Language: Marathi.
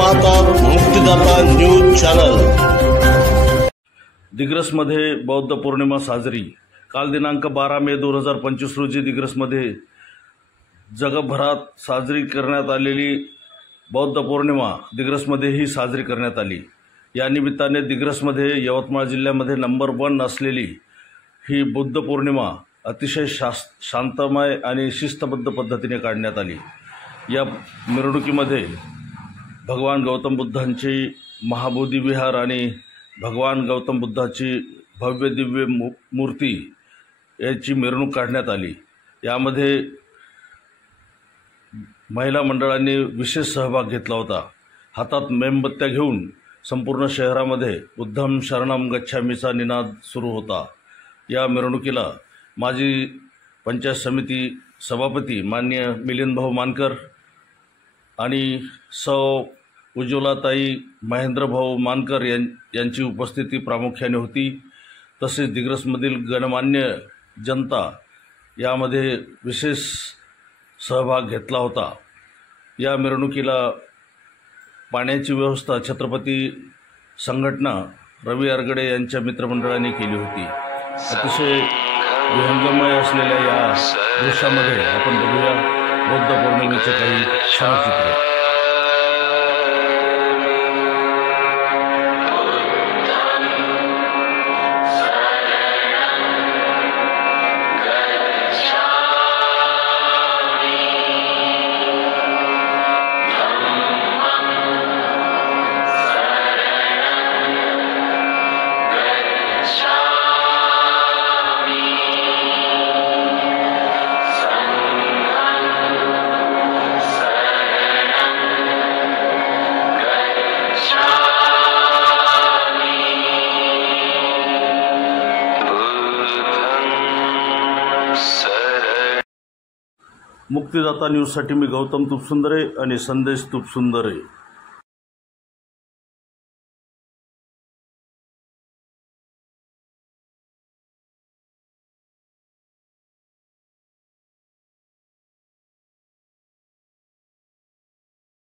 पाहतात मुक्तिदाता न्यूज चॅनल। दिग्रसमध्ये बौद्ध पौर्णिमा साजरी। काल दिनांक 12 मे 2025 रोजी दिग्रसमध्ये जगभरात साजरी करण्यात आलेली बौद्ध पौर्णिमा दिग्रसमध्येही साजरी करण्यात आली। या निमित्ताने दिग्रसमध्ये यवतमाळ जिल्ह्यामध्ये नंबर 1 असलेली ही बुद्ध पौर्णिमा अतिशय शांतमय आणि शिस्तबद्ध पद्धतीने काढण्यात आली। या मिरवणुकीमध्ये भगवान गौतम बुद्धांची महाबोधी विहार आणि भगवान गौतम बुद्धाची भव्य दिव्य मूर्ती याची मिरवणूक काढण्यात आली। यामध्ये महिला मंडळांनी विशेष सहभाग घेतला होता। हातात मेणबत्त्या घेऊन संपूर्ण शहरामध्ये बुद्धं शरणं गच्छामीचा निनाद सुरू होता। या मिरवणुकीला माजी पंचायत समिती सभापती माननीय मिलिंद भाऊ मानकर आणि सौ उज्ज्वलाताई महेंद्र भाऊ मानकर यांची उपस्थिती प्रामुख्याने होती। तसेच दिग्रसमधील गणमान्य जनता यामध्ये विशेष सहभाग घेतला होता। या मिरवणुकीला पाण्याची व्यवस्था छत्रपती संघटना रवी आरगडे यांच्या मित्रमंडळाने केली होती। अतिशय विहंगमय असलेल्या या दृश्यामध्ये आपण बघूया बौद्ध पौर्णिमेचे काही क्षणचित्र। मुक्तिदाता न्यूजसाठी मी गौतम तुपसुंदरे आणि संदेश तुपसुंदरे।